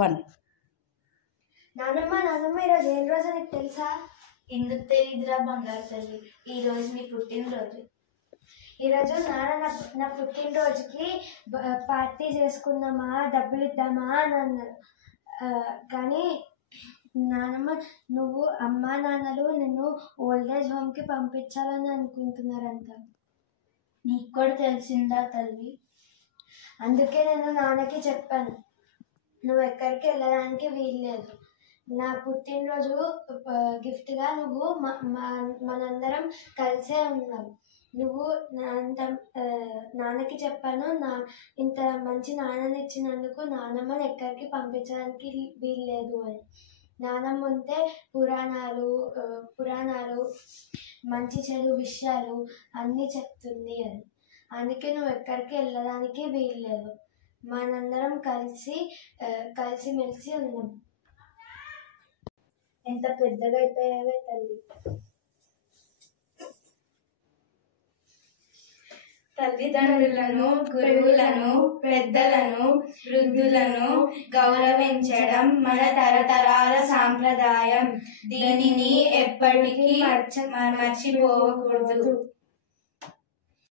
1. నానమ్మ ఈరోజు ఏం రోజు నీకు తెలుసా? ఎందుకు తెలియదురా బంగారు తల్లి, ఈరోజు నీ పుట్టినరోజు. ఈరోజు నా పుట్టినరోజుకి పార్టీ చేసుకుందామా, డబ్బులు ఇద్దామా అని అన్నారు. కానీ నానమ్మ, నువ్వు అమ్మా నాన్నలు నిన్ను ఓల్డేజ్ హోమ్కి పంపించాలని అనుకుంటున్నారంట. నీకు కూడా తెలిసిందా తల్లి? అందుకే నేను నాన్నకి చెప్పాను, నువ్వు ఎక్కడికి వెళ్ళడానికి వీల్లేదు. నా పుట్టినరోజు గిఫ్ట్గా నువ్వు మనందరం కలిసే ఉన్నాం. నువ్వు నాన్నకి చెప్పాను, ఇంత మంచి నాన్నని ఇచ్చినందుకు నానమ్మని ఎక్కడికి పంపించడానికి వీల్లేదు అని. నానమ్మ ఉంటే పురాణాలు మంచి చెడు విషయాలు అన్నీ చెప్తుంది అని. అందుకే నువ్వు ఎక్కడికి వెళ్ళడానికి వీల్లేదు. మనందరం కలిసిమెలిసి ఉన్నాం. ఎంత పెద్దగా అయిపోయావే తల్లి. తల్లిదండ్రులను, గురువులను, పెద్దలను, వృద్ధులను గౌరవించడం మన తరతరాల సాంప్రదాయం. దీనిని ఎప్పటికీ మర్చిపోకూడదు.